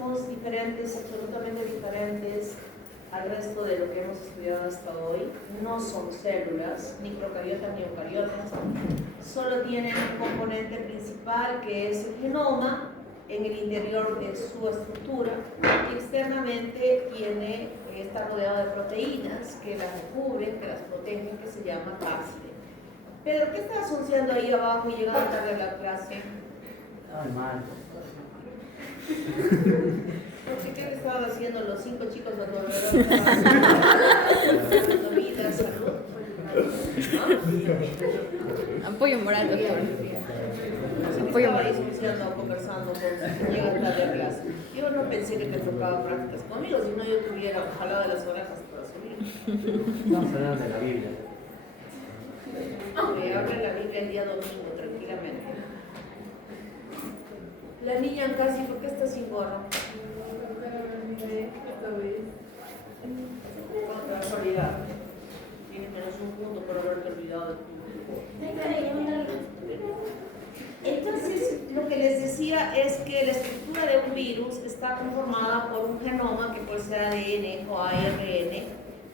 organismos diferentes, absolutamente diferentes al resto de lo que hemos estudiado hasta hoy. No son células, ni procariotas ni eucariotas. Solo tienen un componente principal que es el genoma en el interior de su estructura, y externamente está rodeado de proteínas que las recubren, que las protegen, que se llama cápside. Pedro, ¿qué estabas anunciando ahí abajo y llegando tarde a la clase? Ay, mal. ¿Qué le estaban haciendo los 5 chicos a tu alrededor? Vida, salud. ¿No? Apoyo moral, doctor. Apoyo moral. Estaba conversando con llegas tarde a clase. Yo no pensé que te tocaba prácticas conmigo, si no yo te hubiera jalado de las orejas para subir. Vamos a hablar de la Biblia. Abre la Biblia el día domingo, tranquilamente. La niña casi, ¿por qué está sin gorro? ¿Cómo te vas a olvidar? Tienes menos un punto por haberte olvidado de tu. Entonces, lo que les decía es que la estructura de un virus está conformada por un genoma que puede ser ADN o ARN,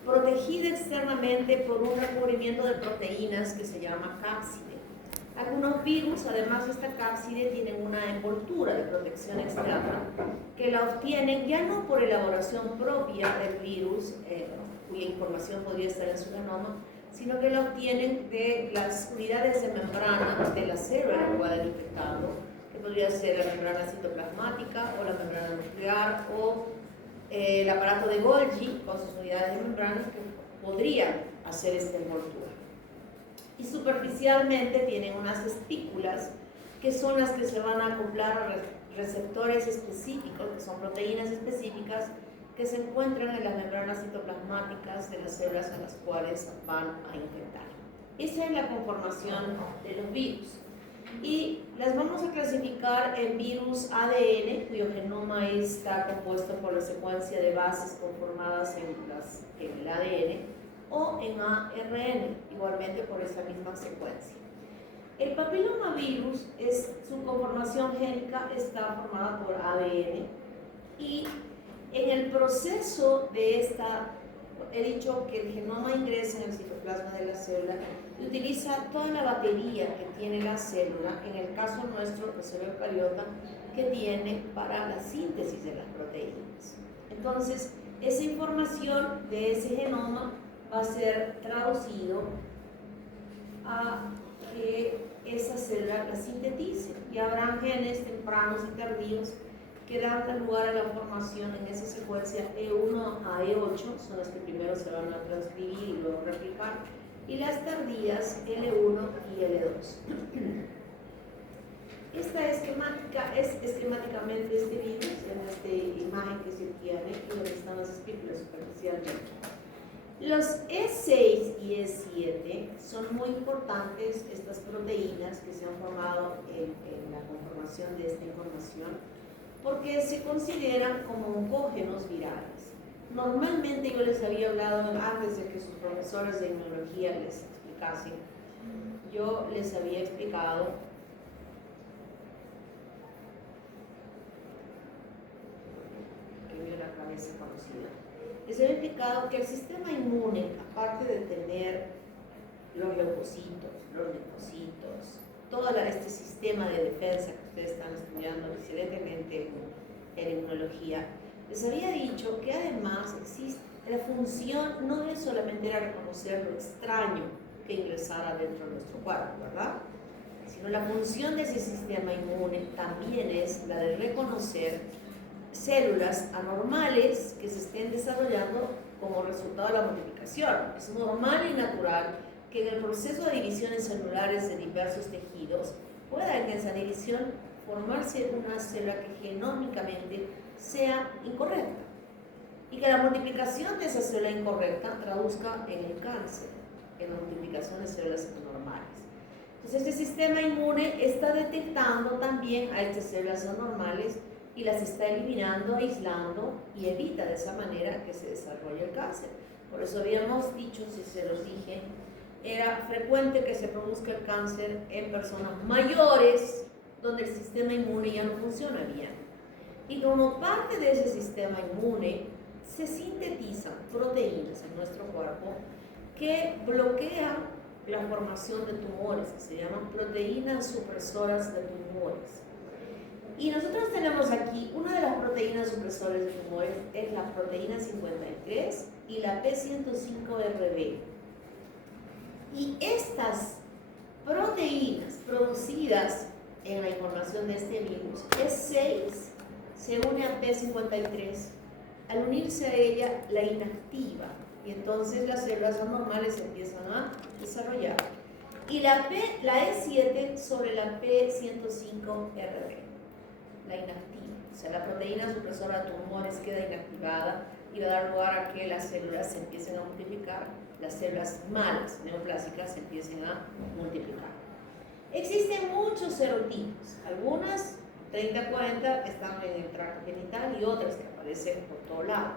protegida externamente por un recubrimiento de proteínas que se llama cápside. Algunos virus, además de esta cápside, tienen una envoltura de protección externa que la obtienen ya no por elaboración propia del virus, cuya información podría estar en su genoma, sino que la obtienen de las unidades de membrana de la célula que va infectando, que podría ser la membrana citoplasmática o la membrana nuclear o el aparato de Golgi con sus unidades de membrana que podrían hacer esta envoltura. Y superficialmente tienen unas espículas que son las que se van a acoplar a receptores específicos, que son proteínas específicas que se encuentran en las membranas citoplasmáticas de las células a las cuales van a infectar. Esa es la conformación de los virus. Y las vamos a clasificar en virus ADN, cuyo genoma está compuesto por la secuencia de bases conformadas en el ADN, o en ARN, igualmente por esa misma secuencia. El papilomavirus, su conformación génica está formada por ADN, y en el proceso de he dicho que el genoma ingresa en el citoplasma de la célula y utiliza toda la batería que tiene la célula, en el caso nuestro, la célula eucariota, que tiene para la síntesis de las proteínas. Entonces, esa información de ese genoma va a ser traducido a que esa célula la sintetice, y habrá genes tempranos y tardíos que dan lugar a la formación en esa secuencia E1 a E8, son las que primero se van a transcribir y luego replicar, y las tardías L1 y L2. Esta esquemática es esquemáticamente este virus, en esta imagen que se tiene y donde están las espículas superficialmente. Los E6 y E7 son muy importantes, estas proteínas que se han formado en la conformación de esta información, porque se consideran como oncógenos virales. Normalmente yo les había hablado antes de que sus profesores de inmunología les explicasen, yo les había explicado que veo la cabeza conocida. Les había explicado que el sistema inmune, aparte de tener los leucocitos, los linfocitos, todo este sistema de defensa que ustedes están estudiando excelentemente en inmunología, les había dicho que además existe, la función no es solamente era reconocer lo extraño que ingresara dentro de nuestro cuerpo, ¿verdad? Sino la función de ese sistema inmune también es la de reconocer células anormales que se estén desarrollando como resultado de la multiplicación. Es normal y natural que en el proceso de divisiones celulares de diversos tejidos pueda en esa división formarse una célula que genómicamente sea incorrecta y que la multiplicación de esa célula incorrecta traduzca en el cáncer, en la multiplicación de células anormales. Entonces, el sistema inmune está detectando también a estas células anormales y las está eliminando, aislando, y evita de esa manera que se desarrolle el cáncer. Por eso habíamos dicho, si se los dije, era frecuente que se produzca el cáncer en personas mayores donde el sistema inmune ya no funciona bien. Y como parte de ese sistema inmune, se sintetizan proteínas en nuestro cuerpo que bloquean la formación de tumores, que se llaman proteínas supresoras de tumores. Y nosotros tenemos aquí una de las proteínas supresoras de tumores, es la proteína 53 y la P105RB. Y estas proteínas producidas en la información de este virus, P6 se une a P53. Al unirse a ella, la inactiva y entonces las células anormales empiezan a desarrollar. Y la E7 sobre la P105RB, la inactiva. O sea, la proteína supresora de tumores queda inactivada y va a dar lugar a que las células se empiecen a multiplicar, las células malas neoplásicas se empiecen a multiplicar. Existen muchos serotipos, algunas 30-40 están en el tracto genital y otras que aparecen por todo lado.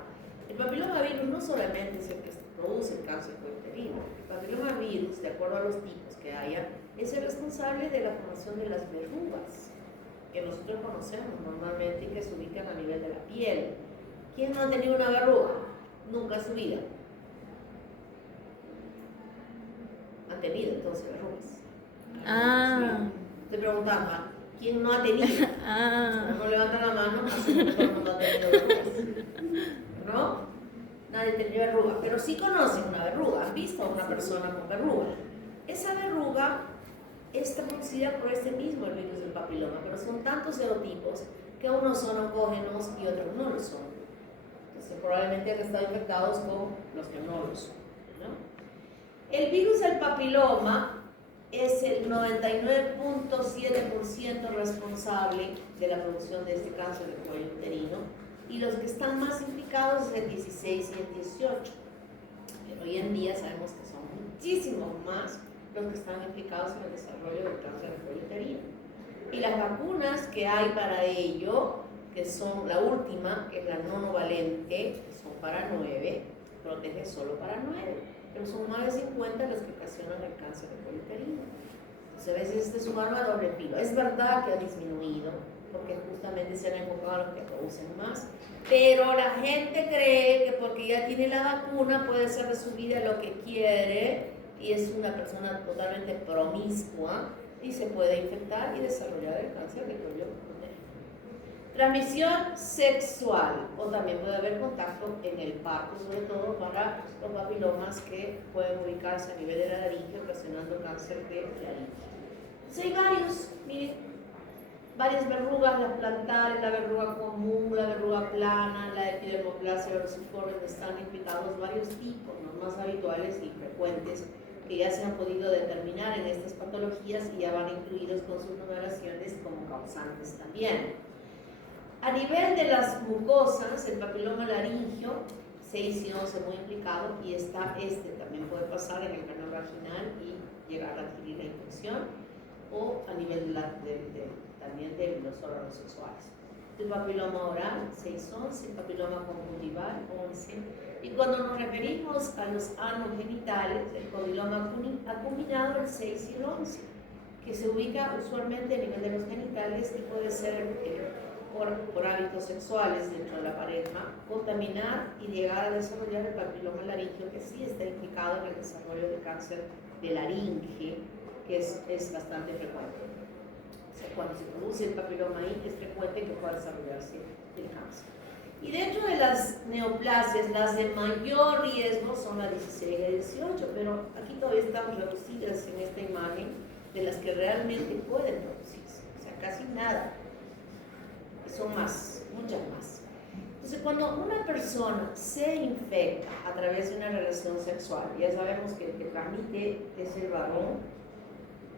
El papilomavirus no solamente es el que produce el cáncer uterino, el papilomavirus, de acuerdo a los tipos que haya, es el responsable de la formación de las verrugas que nosotros conocemos normalmente y que se ubican a nivel de la piel. ¿Quién no ha tenido una verruga? Nunca en su vida. ¿Han tenido entonces verrugas? Sí. Estoy preguntando, ¿quién no ha tenido? No levanta la mano, así que todo el mundo ha tenido verrugas. ¿No? Nadie tiene verruga, pero sí conocen una verruga, han visto a una persona con verruga. Esa verruga está producida por este mismo el virus del papiloma, pero son tantos serotipos que unos son oncógenos y otros no lo son. Entonces probablemente han estado infectados con los que no lo son, ¿no? El virus del papiloma es el 99.7% responsable de la producción de este cáncer de cuello uterino, y los que están más implicados es el 16 y el 18. Pero hoy en día sabemos que son muchísimos más los que están implicados en el desarrollo del cáncer de cuello uterino. Y las vacunas que hay para ello, que son la última, que es la nonovalente, que son para 9, protege solo para 9, pero son más de 50 las que ocasionan el cáncer de cuello uterino. Entonces a veces este es un arma de doble filo. Es verdad que ha disminuido, porque justamente se han enfocado a los que producen más, pero la gente cree que porque ya tiene la vacuna puede hacer de su vida lo que quiere y es una persona totalmente promiscua y se puede infectar y desarrollar el cáncer de cuello uterino. Transmisión sexual, o también puede haber contacto en el parto, sobre todo para los papilomas que pueden ubicarse a nivel de la laringe ocasionando cáncer de laringe. Entonces hay varias verrugas, las plantares, la verruga común, la verruga plana, la epidermoplasia versiforme, están implicados varios tipos, los más habituales y frecuentes, que ya se han podido determinar en estas patologías y ya van incluidos con sus numeraciones como causantes también. A nivel de las mucosas, el papiloma laringio, 6 y 11 muy implicado, y también puede pasar en el canal vaginal y llegar a adquirir la infección, o a nivel también de los órganos sexuales. El papiloma oral, 6-11, el papiloma conjuntival, 11. Y cuando nos referimos a los anogenitales, el papiloma acuminado, el 6 y el 11, que se ubica usualmente a nivel de los genitales y puede ser por hábitos sexuales dentro de la pareja, contaminar y llegar a desarrollar el papiloma laringio, que sí está implicado en el desarrollo de cáncer de laringe, que es bastante frecuente. O sea, cuando se produce el papiloma ahí, es frecuente que pueda desarrollarse el cáncer. Y dentro de las neoplasias, las de mayor riesgo son las 16 y 18, pero aquí todavía estamos reducidas en esta imagen de las que realmente pueden producirse, o sea, casi nada. Son más, muchas más. Entonces, cuando una persona se infecta a través de una relación sexual, ya sabemos que el que transmite es el varón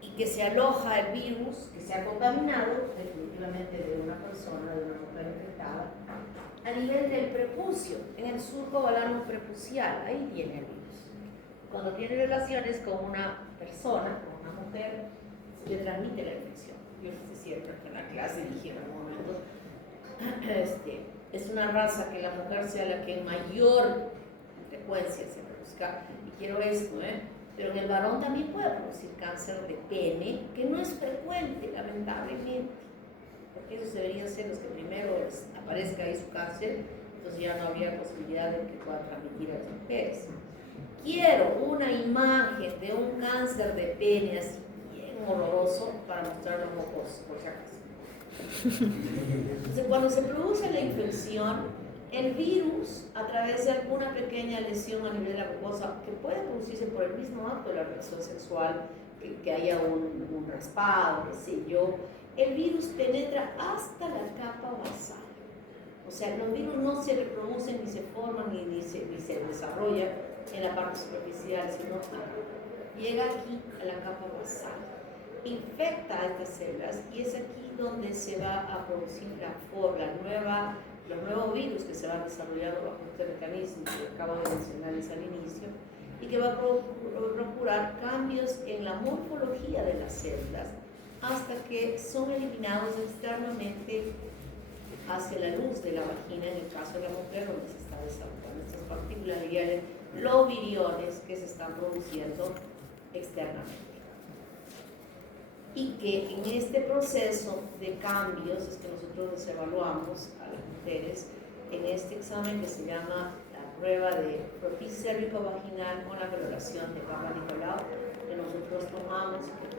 y que se aloja el virus, que se ha contaminado definitivamente de una persona, de una mujer infectada, a nivel del prepucio, en el surco balano prepucial, ahí viene el virus. Cuando tiene relaciones con una persona, con una mujer, se le transmite la infección. Yo no sé si en la clase dije en algún momento, es una raza que la mujer sea la que en mayor frecuencia se produzca, y quiero esto, pero en el varón también puede producir cáncer de pene, que no es frecuente, lamentablemente. porque esos deberían ser los que primero aparezca ahí su cáncer, entonces ya no habría posibilidad de que pueda transmitir a las mujeres. Quiero una imagen de un cáncer de pene así bien horroroso para mostrarlo a mocos, por si acaso. Entonces, cuando se produce la infección, el virus, a través de alguna pequeña lesión a nivel de la mucosa, que puede producirse por el mismo acto de la relación sexual, que haya un raspado, qué sé yo, el virus penetra hasta la capa basal. O sea, los virus no se reproducen, ni se forman, ni se desarrollan en la parte superficial, sino que llega aquí a la capa basal, infecta a estas células y es aquí donde se va a producir los nuevos virus que se van desarrollando bajo este mecanismo que acabo de mencionarles al inicio y que va a procurar cambios en la morfología de las células hasta que son eliminados externamente hacia la luz de la vagina, en el caso de la mujer, donde se está desarrollando estas partículas viriales, los viriones que se están produciendo externamente. Y que en este proceso de cambios es que nosotros les evaluamos a las mujeres en este examen que se llama la prueba de profisis cérvico-vaginal con la valoración de Papa Nicolau, que nosotros tomamos que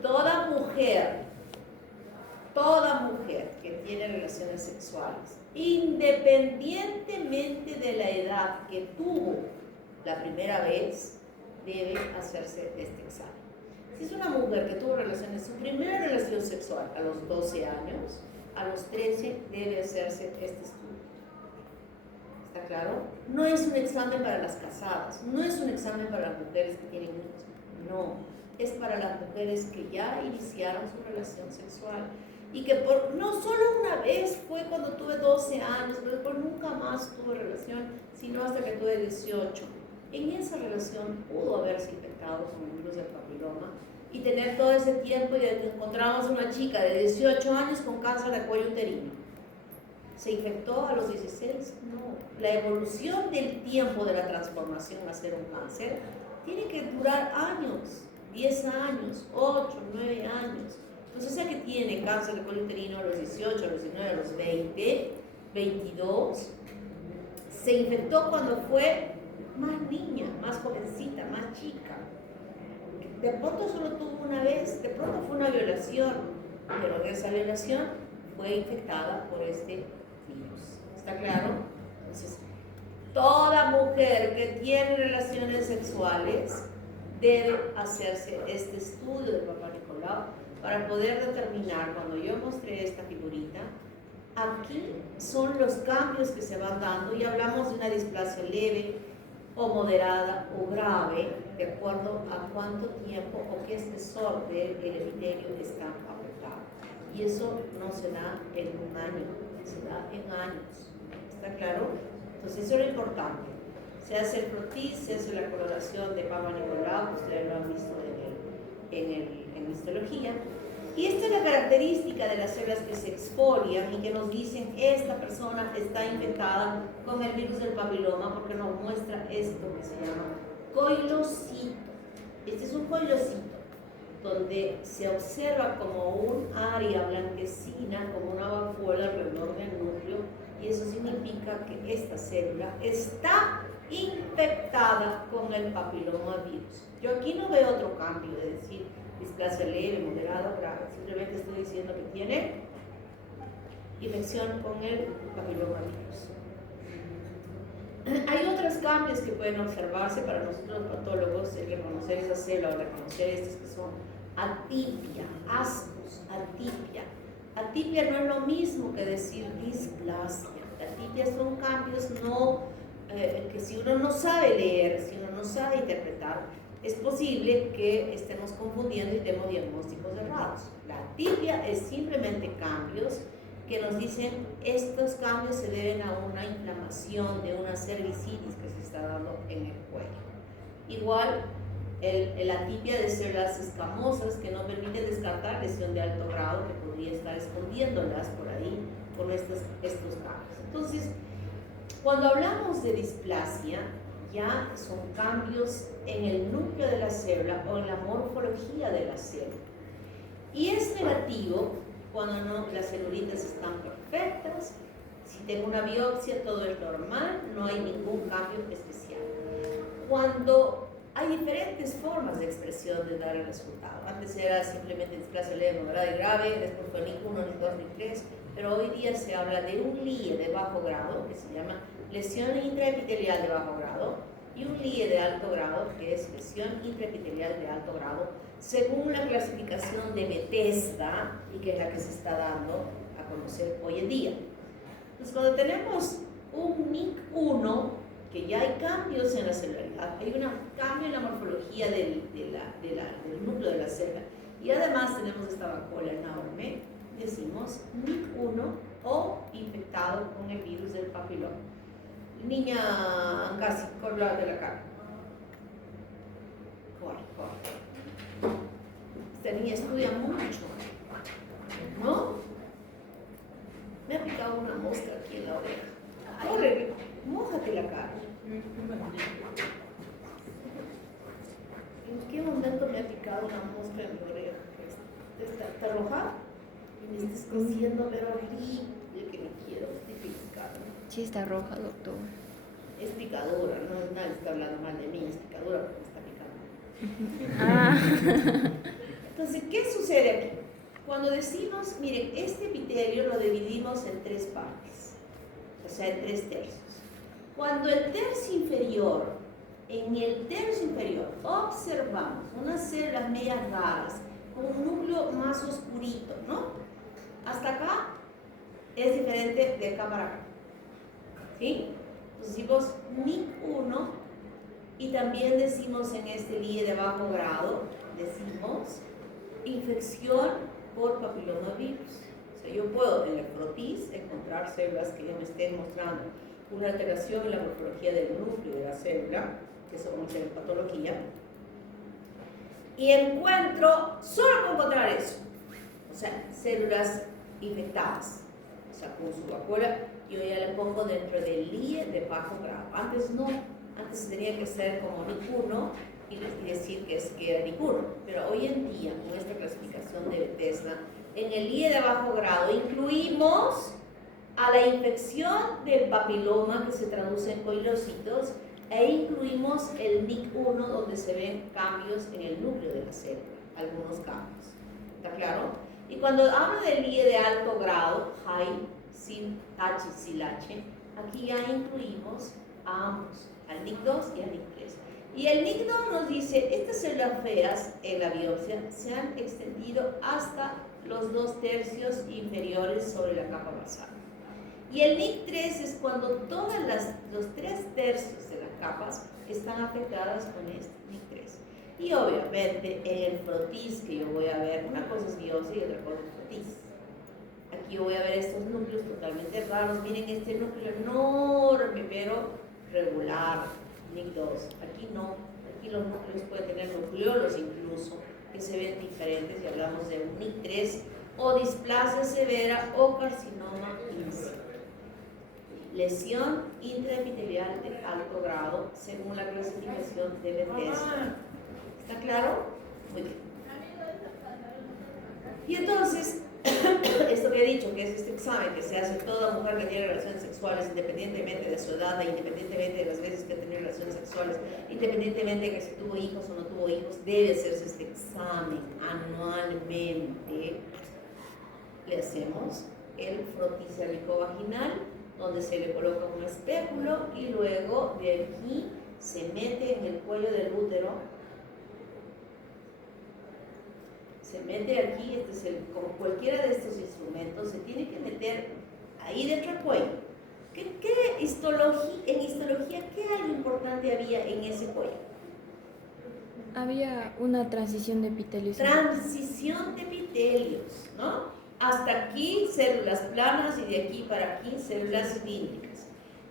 toda mujer que tiene relaciones sexuales, independientemente de la edad que tuvo la primera vez, debe hacerse este examen. Si es una mujer que tuvo su primera relación sexual a los 12 años, a los 13 debe hacerse este estudio. ¿Está claro? No es un examen para las casadas, no es un examen para las mujeres que tienen hijos, no, es para las mujeres que ya iniciaron su relación sexual y que no solo una vez fue cuando tuve 12 años, pero después nunca más tuve relación, sino hasta que tuve 18. En esa relación pudo haberse infectado con el virus del papiloma y tener todo ese tiempo y encontramos una chica de 18 años con cáncer de cuello uterino. ¿Se infectó a los 16? No. La evolución del tiempo de la transformación a ser un cáncer tiene que durar años, 10 años, 8, 9 años. Entonces, esa que tiene cáncer de cuello uterino a los 18, a los 19, a los 20, 22, se infectó cuando fue más niña, más jovencita, más chica. De pronto solo tuvo una vez, de pronto fue una violación, pero esa violación fue infectada por este virus. ¿Está claro? Entonces, toda mujer que tiene relaciones sexuales debe hacerse este estudio de Papa Nicolau para poder determinar, cuando yo mostré esta figurita, aquí son los cambios que se van dando y hablamos de una displasia leve o moderada o grave, de acuerdo a cuánto tiempo o qué espesor del epitelio está afectado. Y eso no se da en un año, se da en años. ¿Está claro? Entonces eso es lo importante. Se hace el frotis, se hace la coloración de Papa Nicolau, ustedes lo han visto en histología. Y esta es la característica de las células que se exfolian y que nos dicen esta persona está infectada con el virus del papiloma porque nos muestra esto que se llama coilocito. Este es un coilocito donde se observa como un área blanquecina, como una vacuola alrededor del núcleo, y eso significa que esta célula está infectada con el papilomavirus. Yo aquí no veo otro cambio, es decir, displasia leve, moderada, grave. Simplemente estoy diciendo que tiene infección con el papilomavirus. Hay otros cambios que pueden observarse para nosotros los patólogos, el reconocer esa célula o reconocer estos que son atipia, ascos, atipia. Atipia no es lo mismo que decir displasia. Atipia son cambios que si uno no sabe leer, si uno no sabe interpretar, es posible que estemos confundiendo y demos diagnósticos errados. La atipia es simplemente cambios que nos dicen estos cambios se deben a una inflamación de una cervicitis que se está dando en el cuello. Igual, la atipia de células escamosas que no permite descartar lesión de alto grado que podría estar escondiéndolas por ahí con estos cambios. Entonces, cuando hablamos de displasia, ya son cambios en el núcleo de la célula o en la morfología de la célula. Y es negativo cuando no, las celulitas están perfectas. Si tengo una biopsia, todo es normal, no hay ningún cambio especial. Cuando hay diferentes formas de expresión de dar el resultado. Antes era simplemente displasia leve, moderada y grave, después fue NIC 1, NIC 2, NIC 3, pero hoy día se habla de un LIE de bajo grado, que se llama lesión intraepitelial de bajo grado, y un LIE de alto grado, que es lesión intraepitelial de alto grado, según la clasificación de Bethesda, y que es la que se está dando a conocer hoy en día. Entonces, cuando tenemos un NIC 1, que ya hay cambios en la celularidad, hay un cambio en la morfología del núcleo de la célula, y además tenemos esta vacuola enorme, decimos NIC 1 o infectado con el virus del papiloma. Niña casi con la de la cara. Corre. Esta niña estudia mucho, ¿no? Me ha picado una mosca aquí en la oreja. Corre, mójate la cara. ¿En qué momento me ha picado una mosca en mi oreja? ¿Está roja? Y me estás cosiendo, pero horrible que me quiero, estoy picada. Sí, está roja, doctor. Es picadura, no nadie está hablando mal de mí, es picadura porque me está picando. Ah. Entonces, ¿qué sucede aquí? Cuando decimos, miren, este epitelio lo dividimos en 3 partes, o sea, en 3 tercios. Cuando el tercio inferior, en el tercio inferior, observamos unas células medias raras, con un núcleo más oscurito, ¿no? Hasta acá es diferente de acá para acá, ¿sí? Entonces decimos NIC 1 y también decimos en este LIE de bajo grado, decimos infección por papilomavirus. O sea, yo puedo en el frotis encontrar células que ya me estén mostrando una alteración en la morfología del núcleo de la célula, que eso vamos a hacer en patología, y solo puedo encontrar eso, o sea, células infectadas, o sea, con su vacuola, yo ya le pongo dentro del LIE de bajo grado. Antes no, antes tenía que ser como NIC 1 y decir que era NIC 1, pero hoy en día, con esta clasificación de Bethesda, en el LIE de bajo grado incluimos a la infección del papiloma, que se traduce en coilocitos, e incluimos el NIC 1, donde se ven cambios en el núcleo de la célula, algunos cambios. ¿Está claro? Y cuando hablo del LIE de alto grado, high, sin H, sin H, aquí ya incluimos a ambos, al NIC 2 y al NIC 3. Y el NIC 2 nos dice, estas células feas en la biopsia se han extendido hasta los 2 tercios inferiores sobre la capa basal. Y el NIC 3 es cuando todos los 3 tercios de las capas están afectadas con este NIC 3. Y obviamente en el frotis, que yo voy a ver, una cosa es biopsia y otra cosa es frotis. Aquí yo voy a ver estos núcleos totalmente raros. Miren este núcleo enorme, pero regular, NIC 2. Aquí no, aquí los núcleos pueden tener nucleolos incluso, que se ven diferentes y hablamos de un NIC 3 o displasia severa o carcinoma índice. Lesión intraepitelial de alto grado según la clasificación de Bethesda. ¿Está claro? Muy bien. Y entonces, esto que he dicho, que es este examen que se hace toda mujer que tiene relaciones sexuales, independientemente de su edad, independientemente de las veces que ha tenido relaciones sexuales, independientemente de que si tuvo hijos o no tuvo hijos, debe hacerse este examen anualmente. Le hacemos el frotis cervicovaginal, donde se le coloca un espéculo y luego de aquí se mete en el cuello del útero. Se mete aquí, como cualquiera de estos instrumentos, se tiene que meter ahí dentro del cuello. En histología, ¿qué algo importante había en ese cuello? Había una transición de epitelios. Transición de epitelios, ¿no? Hasta aquí células planas y de aquí para aquí células cilíndricas.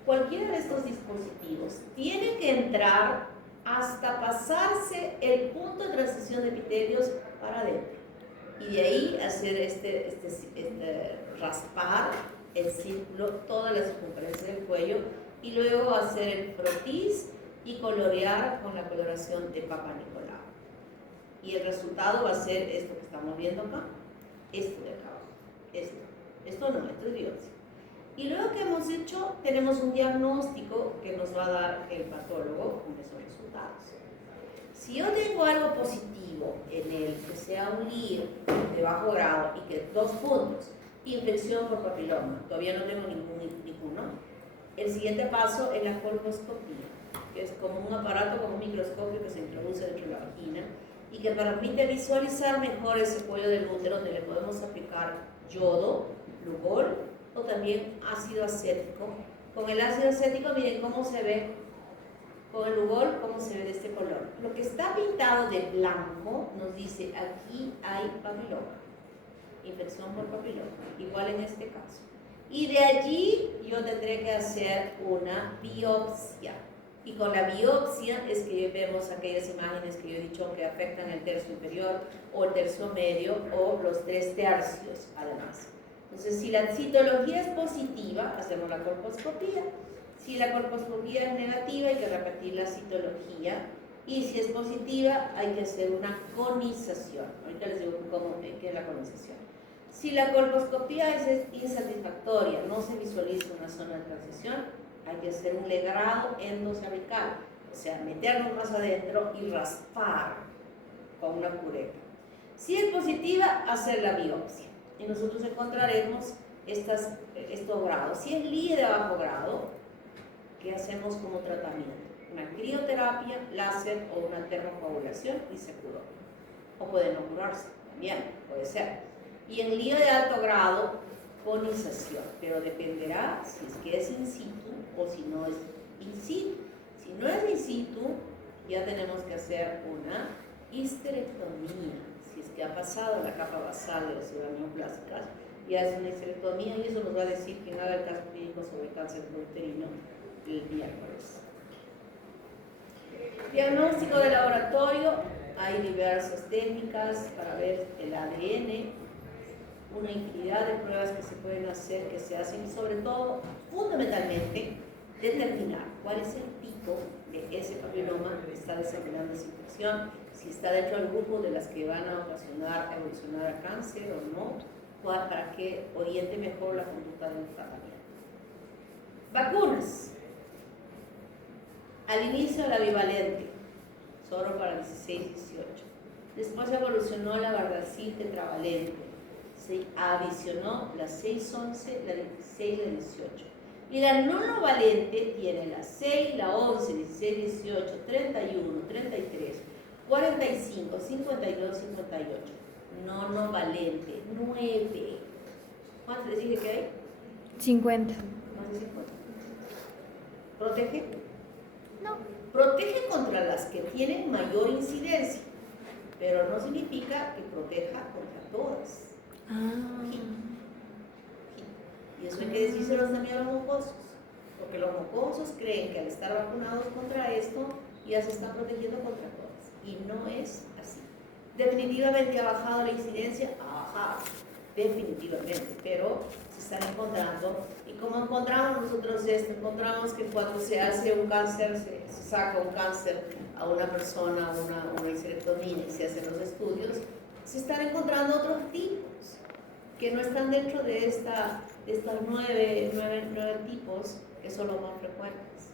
Cualquiera de estos dispositivos tiene que entrar hasta pasarse el punto de transición de epitelios para adentro. Y de ahí hacer raspar el círculo, toda la circunferencia del cuello, y luego hacer el frotis y colorear con la coloración de Papa Nicolau. Y el resultado va a ser esto que estamos viendo acá, esto de acá abajo. Esto no, esto es biopsia. Y luego que hemos hecho, tenemos un diagnóstico que nos va a dar el patólogo con esos resultados. Si yo tengo algo positivo en el que sea un LIR de bajo grado y que 2 puntos, infección por papiloma, todavía no tengo ninguno, el siguiente paso es la colposcopía, que es como un aparato, como un microscopio que se introduce dentro de la vagina y que permite visualizar mejor ese cuello del útero, donde le podemos aplicar yodo, Lugol o también ácido acético. Con el ácido acético, miren cómo se ve, con el Lugol, cómo se ve de este color. Lo que está pintado de blanco nos dice aquí hay papiloma, infección por papiloma, igual en este caso. Y de allí yo tendré que hacer una biopsia. Y con la biopsia es que vemos aquellas imágenes que yo he dicho que afectan el tercio inferior o el tercio medio o los 3 tercios además. Entonces, si la citología es positiva, hacemos la colposcopía. Si la colposcopía es negativa, hay que repetir la citología. Y si es positiva, hay que hacer una conización. Ahorita les digo qué es la conización. Si la colposcopía es insatisfactoria, no se visualiza una zona de transición, hay que hacer un legrado endocervical, o sea, meternos más adentro y raspar con una cureta. Si es positiva, hacer la biopsia y nosotros encontraremos estos grados. Si es LIE de bajo grado, ¿qué hacemos como tratamiento? Una crioterapia, láser o una termocoagulación y se curó. O puede no curarse, también puede ser. Y en LIE de alto grado, conización, pero dependerá si es que es in situ o si no es in situ. Si no es in situ, ya tenemos que hacer una histerectomía. Si es que ha pasado la capa basal de las células neoplásicas, ya es una histerectomía y eso nos va a decir quien haga el caso clínico sobre cáncer uterino el miércoles. Diagnóstico de laboratorio, hay diversas técnicas para ver el ADN, una infinidad de pruebas que se pueden hacer, que se hacen, y sobre todo, fundamentalmente, determinar cuál es el tipo de ese papiloma que está desarrollando esa infección, si está dentro del grupo de las que van a evolucionar a cáncer o no, para que oriente mejor la conducta del tratamiento. Vacunas. Al inicio la bivalente, solo para 16-18. Después evolucionó la Gardasil tetravalente. Se adicionó la 6-11, la 16 y la 18. Y la nonovalente tiene la 6, la 11, 16, 18, 31, 33, 45, 52, 58. Nonovalente, 9. ¿Cuántos les dije que hay? 50. Más de 50. ¿Protege? No. Protege contra las que tienen mayor incidencia, pero no significa que proteja contra todas. Y eso hay que decírselo también a los mocosos, porque los mocosos creen que al estar vacunados contra esto ya se están protegiendo contra todas, y no es así. Definitivamente ha bajado la incidencia, definitivamente, pero se están encontrando, y como encontramos nosotros esto, encontramos que cuando se hace un cáncer, se saca un cáncer a una persona, una histerectomía y se hacen los estudios, se están encontrando otros tipos que no están dentro de estos nueve tipos que son los más frecuentes.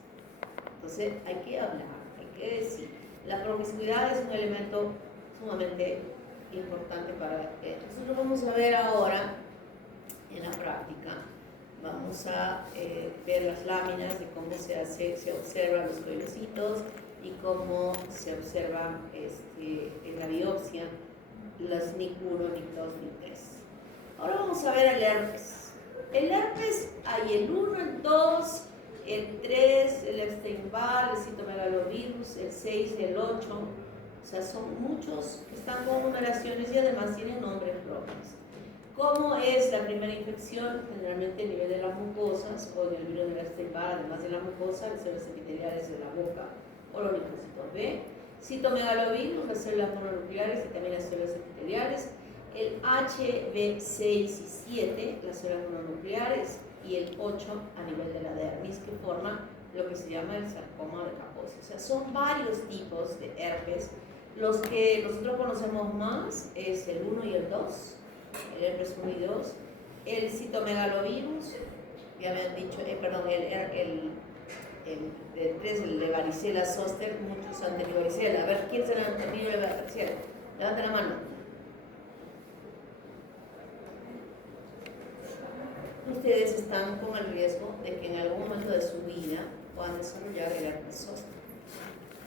Entonces hay que hablar, hay que decir. La promiscuidad es un elemento sumamente importante para esto. Nosotros vamos a ver ahora en la práctica, vamos a ver las láminas de cómo se observan los cuellocitos y cómo se observan en la biopsia las NIC1, NIC2, NIC3. Ahora vamos a ver el herpes. El herpes hay el 1, el 2, el 3, el Epstein-Barr, el citomegalovirus, el 6 y el 8. O sea, son muchos que están con numeraciones y además tienen nombres propios. ¿Cómo es la primera infección? Generalmente a nivel de las mucosas o del virus del Epstein-Barr, además de la mucosa, las células epiteliales de la boca o los linfocitos B. Citomegalovirus, las células mononucleares y también las células epiteliales. El HB6 y 7, las células mononucleares, y el 8 a nivel de la dermis, que forma lo que se llama el sarcoma de Kaposi. O sea, son varios tipos de herpes. Los que nosotros conocemos más es el 1 y el 2, el herpes 1 y 2, El citomegalovirus, ya me han dicho, el de varicela zoster, muchos han tenido varicela. A ver, ¿quién se le han tenido de varicela? Levanta la mano. Ustedes están con el riesgo de que en algún momento de su vida puedan desarrollar el herpes zóster.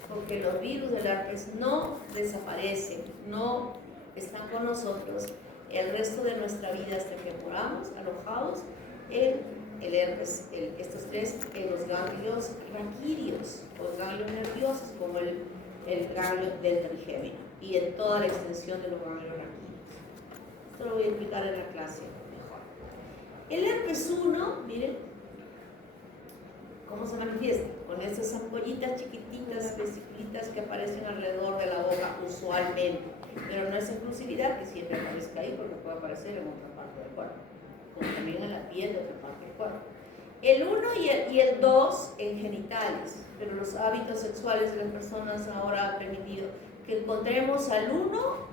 Porque los virus del herpes no desaparecen, no están con nosotros el resto de nuestra vida hasta que moramos alojados en el herpes, estos tres, en los ganglios raquídeos, los ganglios nerviosos, como el ganglio del trigémino, y en toda la extensión de los ganglios raquídeos. Esto lo voy a explicar en la clase mejor. El herpes 1, miren, ¿cómo se manifiesta? Con estas ampollitas chiquititas, vesículitas que aparecen alrededor de la boca usualmente, pero no es exclusividad que siempre aparezca ahí, porque puede aparecer en otra parte del cuerpo, como también en la piel de otra parte del cuerpo. El 1 y el 2 en genitales, pero los hábitos sexuales de las personas ahora han permitido que encontremos al 1.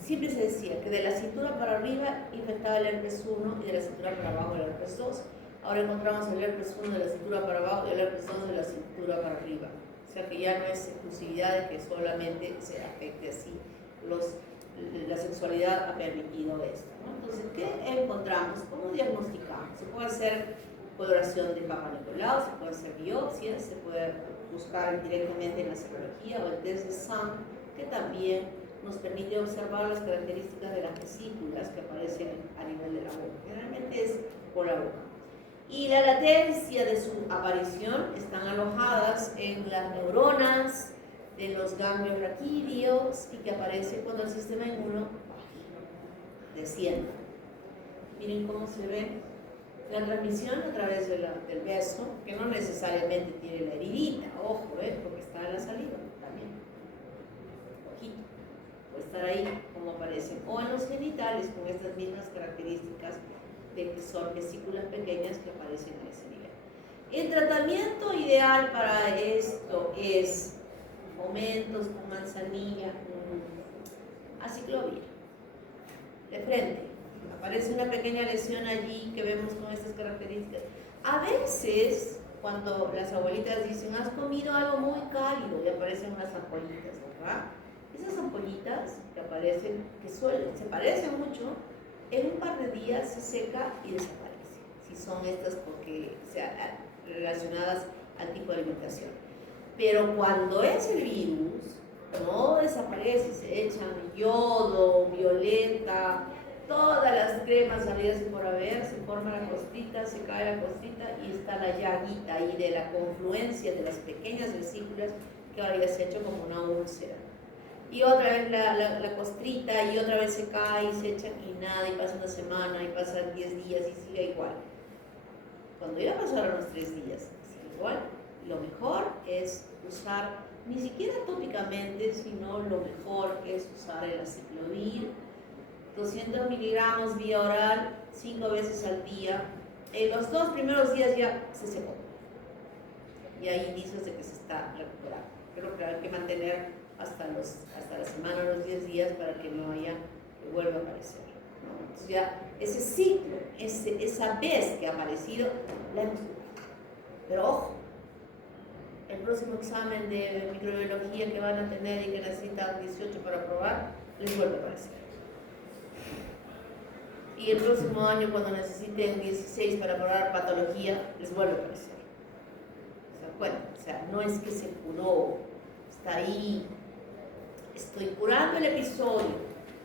Siempre se decía que de la cintura para arriba infectaba el herpes 1 y de la cintura para abajo el herpes 2. Ahora encontramos el herpes 1 de la cintura para abajo y el herpes 2 de la cintura para arriba. O sea que ya no es exclusividad de que solamente se afecte así. La sexualidad ha permitido esto, ¿no? Entonces, ¿qué encontramos? ¿Cómo diagnosticamos? Se puede hacer coloración de Papa Nicolau, se puede hacer biopsias, se puede buscar directamente en la serología o el test de sangre, que también nos permite observar las características de las vesículas que aparecen a nivel de la boca. Generalmente es por la boca. Y la latencia de su aparición están alojadas en las neuronas de los ganglios raquídeos y que aparece cuando el sistema inmuno desciende. Miren cómo se ve la transmisión a través del beso, que no necesariamente tiene la heridita, ojo, porque está en la saliva también. Ojito, puede estar ahí como aparecen, o en los genitales con estas mismas características de que son vesículas pequeñas que aparecen a ese nivel. El tratamiento ideal para esto es fomentos con manzanilla, aciclovir, de frente. Aparece una pequeña lesión allí que vemos con estas características. A veces, cuando las abuelitas dicen, has comido algo muy cálido, y aparecen unas ampollitas, ¿verdad? Esas ampollitas que aparecen, se parecen mucho, en un par de días se seca y desaparece, si son estas porque relacionadas al tipo de alimentación. Pero cuando es el virus, no desaparece, se echan yodo, violeta, todas las cremas salidas por haber, se forma la costrita, se cae la costrita y está la llaguita ahí de la confluencia de las pequeñas vesículas que ahora ya se ha hecho como una úlcera. Y otra vez la costrita y otra vez se cae y se echa y nada, y pasa una semana y pasan 10 días y sigue igual. Cuando ya pasaron los 3 días, sigue igual. Lo mejor es usar, ni siquiera tópicamente, sino lo mejor es usar el aciclovir, 200 miligramos vía oral, 5 veces al día. En los 2 primeros días ya se secó. Y hay indicios de que se está recuperando. Creo que hay que mantener hasta la semana o los 10 días para que no haya, que vuelva a aparecer, ¿no? Entonces ya ese ciclo, esa vez que ha aparecido, la hemos cubierto. Pero ojo, el próximo examen de microbiología que van a tener y que necesitan 18 para aprobar, les vuelve a aparecer. Y el próximo año, cuando necesiten 16 para aprobar patología, les vuelve a aparecer. ¿Se dan cuenta? O sea, no es que se curó, está ahí. Estoy curando el episodio,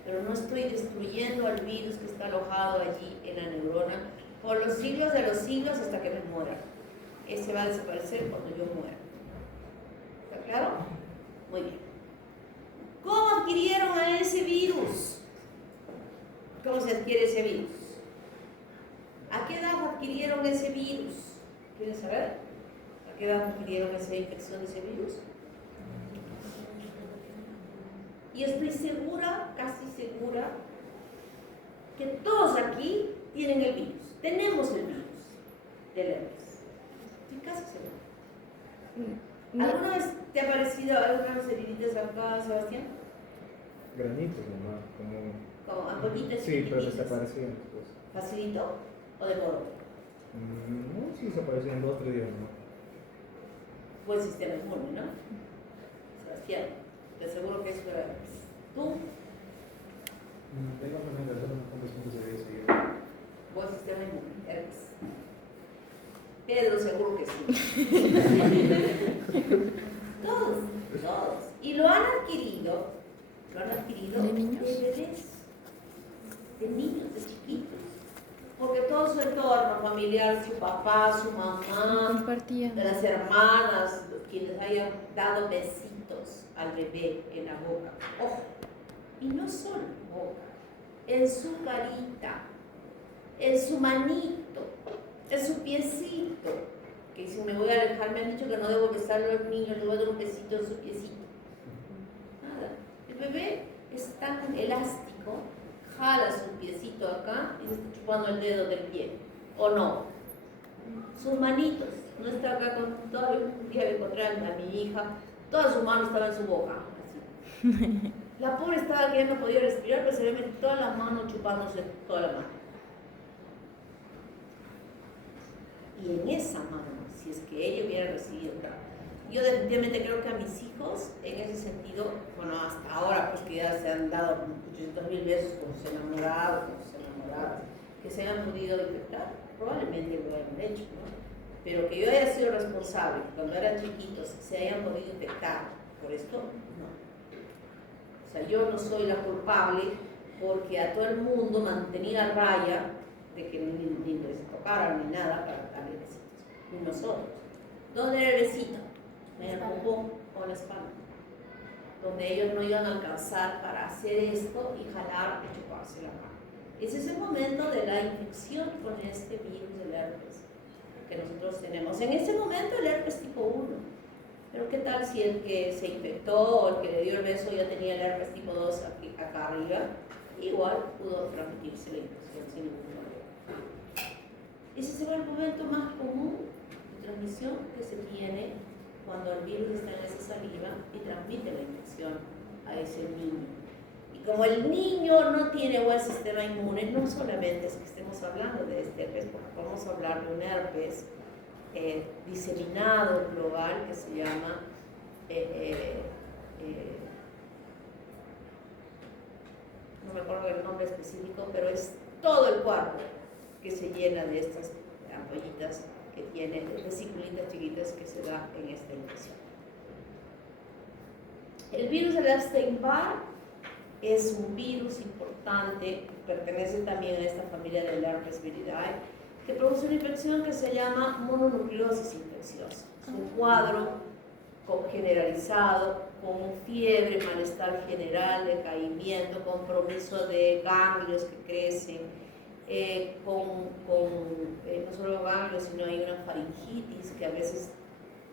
pero no estoy destruyendo al virus que está alojado allí en la neurona por los siglos de los siglos hasta que me muera. Ese va a desaparecer cuando yo muera. ¿Está claro? Muy bien. ¿Cómo adquirieron a ese virus? ¿Cómo se adquiere ese virus? ¿A qué edad adquirieron ese virus? ¿Quieren saber? ¿A qué edad adquirieron esa infección de ese virus? Y estoy segura, casi segura, que todos aquí tienen el virus. Tenemos el virus del herpes. Estoy casi segura. ¿Alguna vez te ha parecido algunas heriditas acá, Sebastián? Granitos nomás, como Como ampollitas sí, pero chiquititas. desaparecían después. ¿Facilito o demoro? No, sí se aparece en 2 o 3 días, ¿no? Buen sistema inmune, ¿no? Sebastián, te aseguro que es herpes. ¿Tú? Tengo también de hacer unos cuantos puntos de vista seguido. Buen sistema inmune, herpes. Pedro, seguro que sí. Todos, todos. Y lo han adquirido ¿De niños? de bebés, de niños, de chiquitos. Porque todo su entorno familiar, su papá, su mamá, Compartían. de las hermanas, quienes hayan dado besitos al bebé en la boca. Ojo, y no solo en la boca, en su carita, en su manito, en su piecito. Que si me voy a alejar, me han dicho que no debo besarlo al niño, le voy a dar un besito en su piecito. Nada, el bebé es tan elástico, jala su piecito acá y se está chupando el dedo del pie, ¿o no? Sus manitos, no está acá con todo. Un día le encontré a mi hija, toda su mano estaba en su boca, así. La pobre estaba que ya no podía respirar, pero se le metió toda la mano chupándose toda la mano. Y en esa mano, si es que ella hubiera recibido, yo definitivamente creo que a mis hijos, en ese sentido, bueno, hasta ahora, pues que ya se han dado 800.000 besos con sus enamorados, que se han podido detectar, probablemente lo hayan hecho, ¿no? Pero que yo haya sido responsable, cuando eran chiquitos, se hayan podido detectar por esto, no. O sea, yo no soy la culpable porque a todo el mundo mantenía raya de que ni les tocaran ni nada para darle besitos, ni nosotros. ¿Dónde era el besito? En el popó o en la espalda, donde ellos no iban a alcanzar para hacer esto y jalar y chuparse la mano. Ese es el momento de la infección con este virus del herpes que nosotros tenemos. En este momento el herpes tipo 1, pero ¿qué tal si el que se infectó o el que le dio el beso ya tenía el herpes tipo 2 aquí, acá arriba? Igual pudo transmitirse la infección sin ningún problema. Ese será el momento más común de transmisión que se tiene cuando el virus está en esa saliva y transmite la infección a ese niño. Y como el niño no tiene buen sistema inmune, no solamente es que estemos hablando de este herpes, porque podemos hablar de un herpes diseminado global que se llama no me acuerdo el nombre específico, pero es todo el cuerpo que se llena de estas ampollitas que tiene, vesiculitas chiquitas que se da en esta infección. El virus del Epstein-Barr es un virus importante, pertenece también a esta familia del herpes viridae, que produce una infección que se llama mononucleosis infecciosa. Es un cuadro generalizado con fiebre, malestar general, decaimiento, compromiso de ganglios que crecen, no solo ganglios, sino hay una faringitis que a veces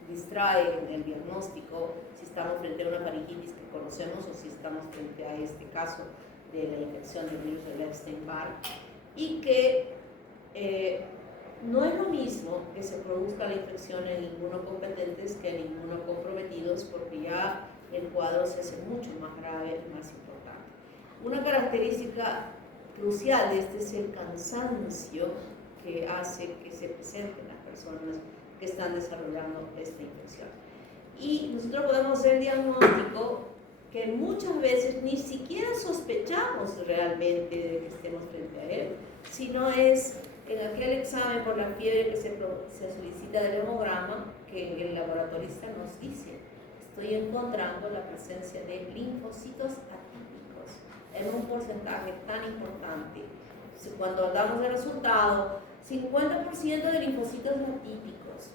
distrae en el diagnóstico si estamos frente a una faringitis que conocemos o si estamos frente a este caso de la infección del virus del Epstein-Barr, y que no es lo mismo que se produzca la infección en inmunocompetentes que en inmunocomprometidos, porque ya el cuadro se hace mucho más grave y más importante. Una característica crucial de este es el cansancio que hace que se presenten las personas que están desarrollando esta infección. Y nosotros podemos hacer el diagnóstico que muchas veces ni siquiera sospechamos realmente de que estemos frente a él, sino es en aquel examen por la fiebre que se solicita del hemograma, que el laboratorista nos dice: estoy encontrando la presencia de linfocitos atípicos en un porcentaje tan importante. Cuando damos el resultado, 50% de linfocitos atípicos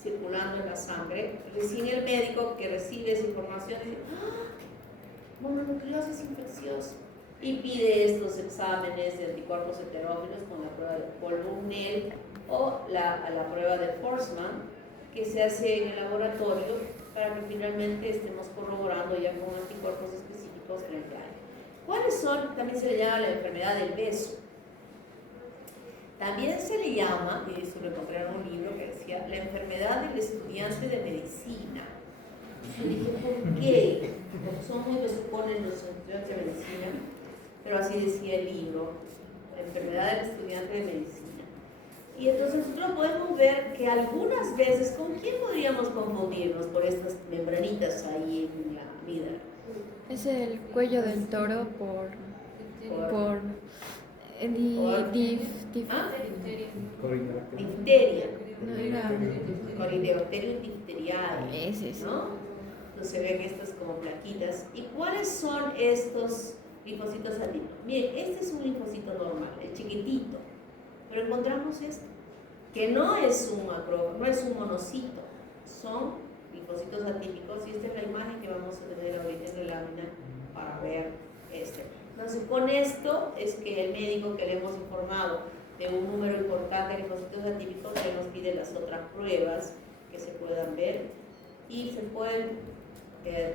circulando en la sangre, recién el médico que recibe esa información dice: ¡ah! Mononucleosis infecciosa, y pide estos exámenes de anticuerpos heterógenos con la prueba de Columnel o la prueba de Forsman, que se hace en el laboratorio para que finalmente estemos corroborando ya con anticuerpos específicos frente a él. ¿Cuáles son? También se le llama la enfermedad del beso. También se le llama, y eso lo encontré en un libro que decía, la enfermedad del estudiante de medicina. Yo dije, ¿por qué? Porque son muy besucones los estudiantes de medicina, pero así decía el libro. la enfermedad del estudiante de medicina. Y entonces nosotros podemos ver que algunas veces, ¿con quién podríamos confundirnos por estas membranitas ahí en la amígdala? Es el cuello del toro por ¿Ah? Corindalácteo. Difteria. no era Corindeotherium diphtheriae, ese. ¿no? Entonces se ven estas como plaquitas. ¿Y cuáles son estos linfocitos antígenos? Miren, este es un linfocito normal, el chiquitito, pero encontramos esto, que no es un macrófago, no es un monocito, son linfocitos atípicos, y esta es la imagen que vamos a tener ahorita en la lámina para ver este. Entonces, con esto es que el médico que le hemos informado de un número importante de linfocitos atípicos, que nos pide las otras pruebas que se puedan ver y se pueden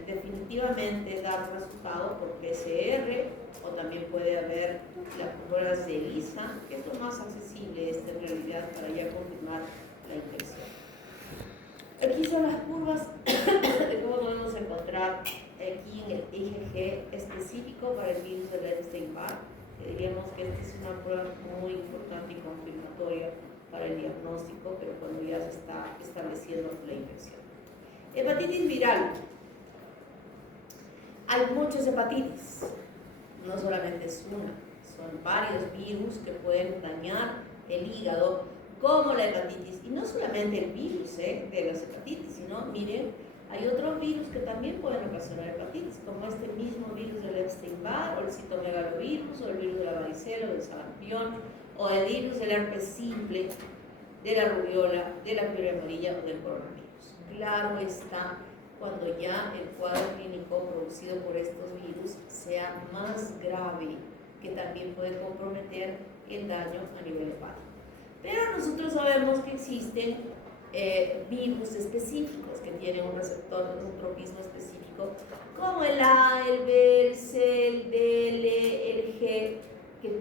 definitivamente dar resultado por PCR, o también puede haber las pruebas de ELISA, que es lo más accesible en realidad para ya confirmar la infección. Aquí son las curvas de cómo podemos encontrar aquí en el IgG específico para el virus del Epstein-Barr. Diríamos que esta es una prueba muy importante y confirmatoria para el diagnóstico, pero cuando ya se está estableciendo la infección. Hepatitis viral. Hay muchas hepatitis, no solamente es una, son varios virus que pueden dañar el hígado, como la hepatitis, y no solamente el virus de las hepatitis, sino, miren, hay otros virus que también pueden ocasionar hepatitis, como este mismo virus del Epstein-Barr, o el citomegalovirus, o el virus de la varicela, o del sarampión, o el virus del herpes simple, de la rubiola, de la fiebre amarilla o del coronavirus. Claro está, cuando ya el cuadro clínico producido por estos virus sea más grave, que también puede comprometer el daño a nivel hepático. Pero nosotros sabemos que existen virus específicos que tienen un receptor, un tropismo específico, como el A, el B, el C, el D, el E, el G,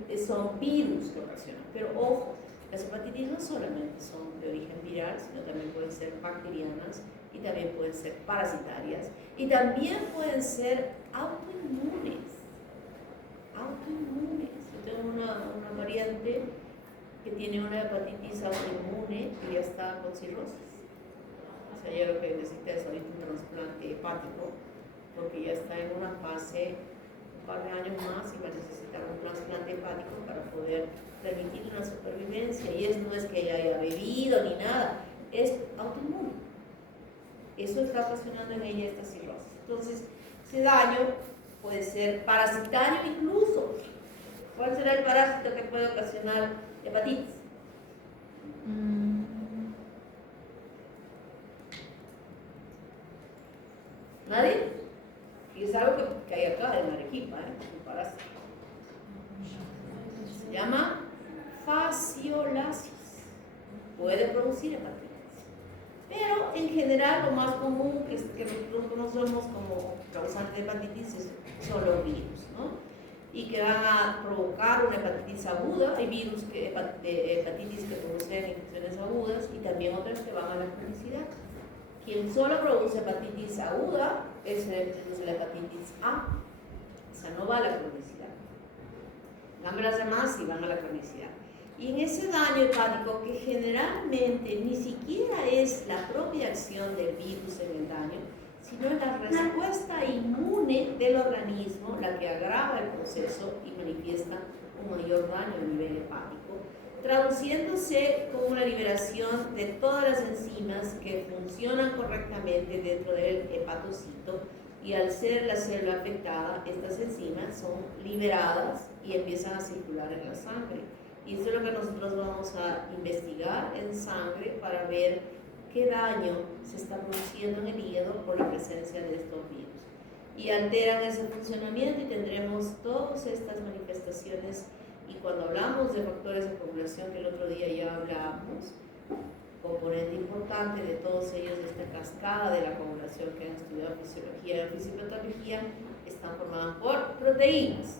que son virus que ocasionan. Pero ojo, las hepatitis no solamente son de origen viral, sino también pueden ser bacterianas, y también pueden ser parasitarias, y también pueden ser autoinmunes. Yo tengo una variante que tiene una hepatitis autoinmune que ya está con cirrosis. O sea, ya lo que necesita es ahorita un trasplante hepático, porque ya está en una fase, un par de años más, y va a necesitar un trasplante hepático para poder permitir una supervivencia. Y no es que ella haya bebido ni nada, es autoinmune. Eso está ocasionando en ella esta cirrosis. Entonces, ese daño puede ser parasitario incluso. ¿Cuál será el parásito que puede ocasionar hepatitis? ¿Nadie? Y es algo que hay acá en Arequipa, un parásito. Se llama fasciolasis. Puede producir hepatitis. Pero en general lo más común que nosotros conocemos como causante de hepatitis son los virus, ¿no? Y que van a provocar una hepatitis aguda. Hay virus de hepatitis que producen infecciones agudas, y también otras que van a la cronicidad. Quien solo produce hepatitis aguda es la hepatitis A, o sea, no va a la cronicidad. En cambio, las demás sí van a la cronicidad. Y en ese daño hepático, que generalmente ni siquiera es la propia acción del virus en el daño, sino es la respuesta inmune del organismo la que agrava el proceso y manifiesta un mayor daño a nivel hepático, traduciéndose como una liberación de todas las enzimas que funcionan correctamente dentro del hepatocito, y al ser la célula afectada, estas enzimas son liberadas y empiezan a circular en la sangre. Y esto es lo que nosotros vamos a investigar en sangre para ver qué daño se está produciendo en el hígado por la presencia de estos virus. Y alteran ese funcionamiento y tendremos todas estas manifestaciones. Y cuando hablamos de factores de coagulación, que el otro día ya hablamos, componente importante de todos ellos, de esta cascada de la coagulación que han estudiado fisiología y fisiopatología, están formadas por proteínas.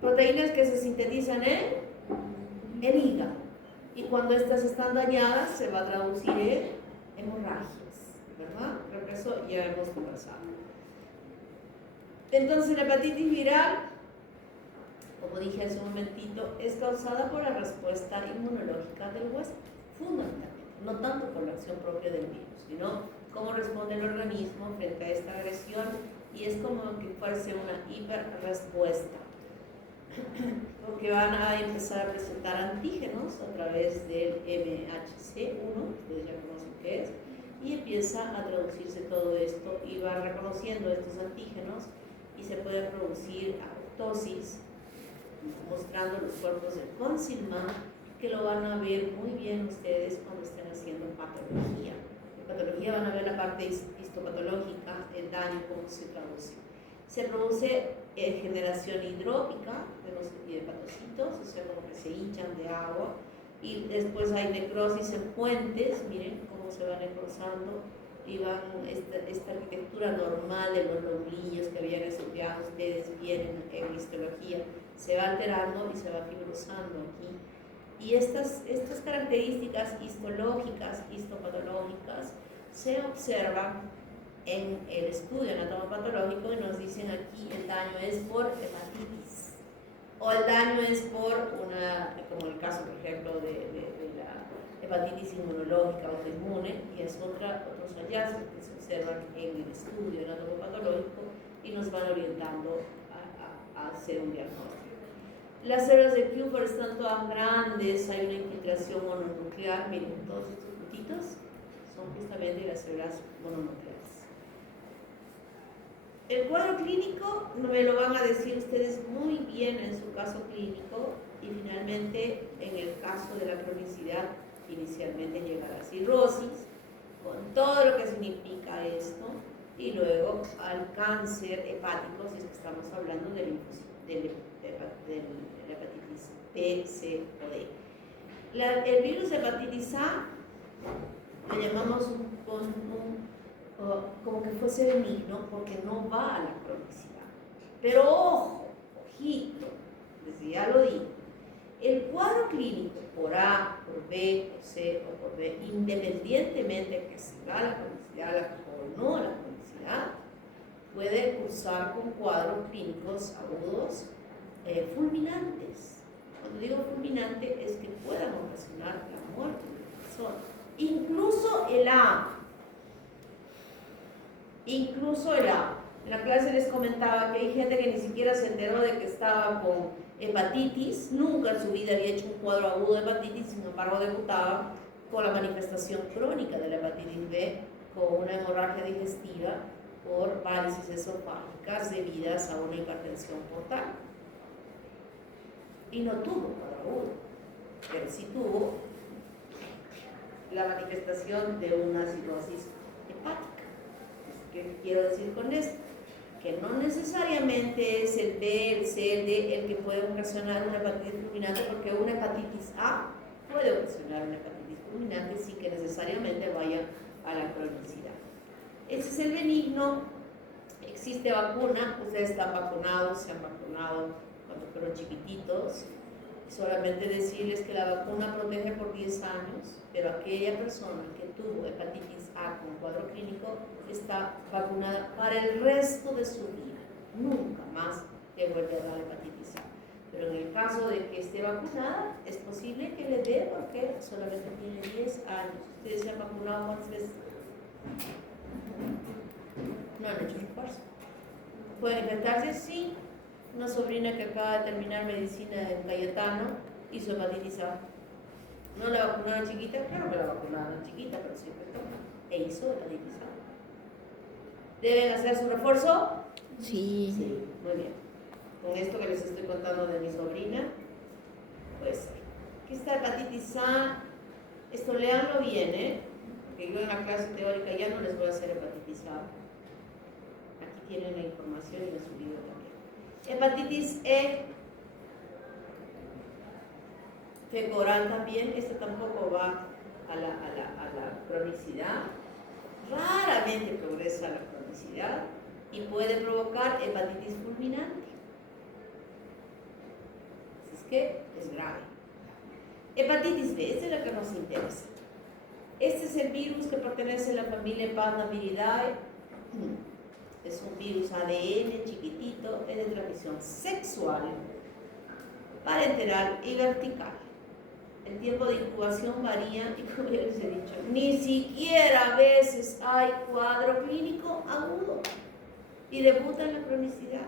Proteínas que se sintetizan en el hígado, y cuando estas están dañadas se va a traducir en hemorragias, ¿verdad? Creo que eso ya hemos conversado. Entonces, la hepatitis viral como dije hace un momentito, es causada por la respuesta inmunológica del huésped, fundamentalmente, no tanto por la acción propia del virus, sino cómo responde el organismo frente a esta agresión, y es como que fuese una hiperrespuesta, porque van a empezar a presentar antígenos a través del MHC1, ustedes ya conocen qué es, y empieza a traducirse todo esto y va reconociendo estos antígenos y se puede producir apoptosis, mostrando los cuerpos del Consilman, que lo van a ver muy bien ustedes cuando estén haciendo patología. En patología van a ver la parte histopatológica, el daño, cómo se traduce. Se produce generación hidrópica de los hepatocitos, o sea, como que se hinchan de agua, y después hay necrosis en fuentes, miren cómo se va necrosando, y van esta arquitectura normal de los lombillos que habían estudiado ustedes bien en histología, se va alterando y se va fibrosando aquí. Y estas características histológicas, histopatológicas, se observan en el estudio anatomopatológico y nos dicen aquí el daño es por hepatitis o el daño es por una, como el caso por ejemplo de la hepatitis inmunológica o autoinmune, y es otros hallazgos que se observan en el estudio anatomopatológico y nos van orientando a hacer un diagnóstico. Las células de Kupffer están todas grandes, hay una infiltración mononuclear, miren, todos estos puntitos son justamente las células mononucleares. El cuadro clínico me lo van a decir ustedes muy bien en su caso clínico, y finalmente en el caso de la cronicidad inicialmente llega la cirrosis, con todo lo que significa esto, y luego al cáncer hepático, si es que estamos hablando del hepatitis B, C o D. El virus hepatitis A lo llamamos como que fuese benigno porque no va a la cronicidad. Pero ojo, ojito, desde ya lo digo, el cuadro clínico por A, por B, por C o por D, independientemente de que se da a la cronicidad o no a la cronicidad, puede cursar con cuadros clínicos agudos fulminantes. Cuando digo fulminante es que puedan ocasionar la muerte de la persona. Incluso el A. En la clase les comentaba que hay gente que ni siquiera se enteró de que estaba con hepatitis, nunca en su vida había hecho un cuadro agudo de hepatitis, sin embargo debutaba con la manifestación crónica de la hepatitis B, con una hemorragia digestiva por varices esofágicas debidas a una hipertensión portal. Y no tuvo cuadro agudo, pero sí tuvo la manifestación de una cirrosis hepática. ¿Qué quiero decir con esto? Que no necesariamente es el B, el C, el D el que puede ocasionar una hepatitis fulminante, porque una hepatitis A puede ocasionar una hepatitis fulminante sin que necesariamente vaya a la cronicidad. Ese es el benigno. Existe vacuna, ustedes están vacunados, se han vacunado cuando fueron chiquititos. Solamente decirles que la vacuna protege por 10 años, pero aquella persona que tuvo hepatitis A con cuadro clínico está vacunada para el resto de su vida. Nunca más le vuelve a dar hepatitis A. Pero en el caso de que esté vacunada, es posible que le dé porque solamente tiene 10 años. ¿Ustedes se han vacunado cuántas veces? No han hecho refuerzo. ¿Pueden infectarse? Sí. Una sobrina que acaba de terminar medicina en Cayetano hizo hepatitis A. ¿No la vacunaron chiquita? Claro que la vacunaron chiquita, pero sí infectó. E hizo hepatitis A. ¿Deben hacer su refuerzo? Sí. Sí, muy bien. Con esto que les estoy contando de mi sobrina, pues aquí está hepatitis A. Esto leanlo bien, porque yo en la clase teórica ya no les voy a hacer hepatitis A. Aquí tienen la información y en su libro también. Hepatitis E, fecoral también, esto tampoco va a la cronicidad, raramente progresa a la cronicidad y puede provocar hepatitis fulminante. Así es que es grave. Hepatitis B, esta es la que nos interesa. Este es el virus que pertenece a la familia Pannaviridae. Es un virus ADN chiquitito, es de transmisión sexual parenteral y vertical. El tiempo de incubación varía y, como ya les he dicho, ni siquiera a veces hay cuadro clínico agudo y debuta en la cronicidad.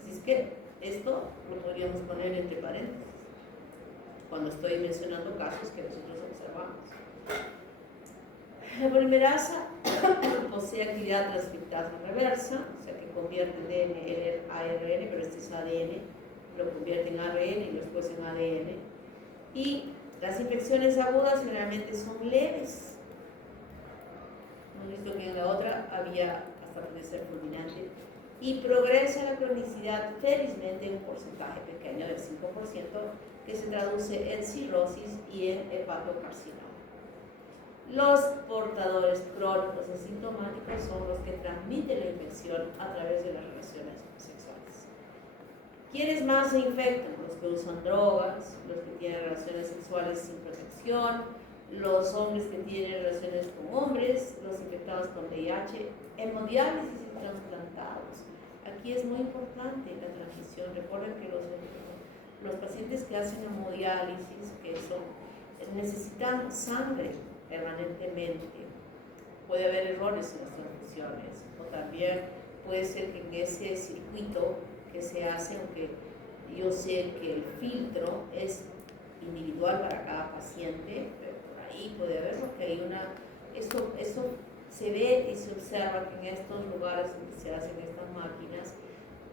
Así es que esto lo podríamos poner entre paréntesis cuando estoy mencionando casos que nosotros observamos. La polimerasa posee actividad transcriptasa reversa, o sea que convierte DNA en ARN, pero este es ADN, lo convierte en ARN y después en ADN. Y las infecciones agudas generalmente son leves. Hemos visto que en la otra había hasta puede ser fulminante. Y progresa la cronicidad felizmente en un porcentaje pequeño del 5%, que se traduce en cirrosis y en hepatocarcinoma. Los portadores crónicos asintomáticos son los que transmiten la infección a través de las relaciones sexuales. ¿Quiénes más se infectan? Los que usan drogas, los que tienen relaciones sexuales sin protección, los hombres que tienen relaciones con hombres, los infectados con VIH, hemodiálisis y trasplantados. Aquí es muy importante la transmisión. Recuerden que los pacientes que hacen hemodiálisis, necesitan sangre permanentemente. Puede haber errores en las transfusiones, o también puede ser que en ese circuito que se hace, aunque yo sé que el filtro es individual para cada paciente, pero por ahí puede haber porque hay eso se ve y se observa que en estos lugares donde se hacen estas máquinas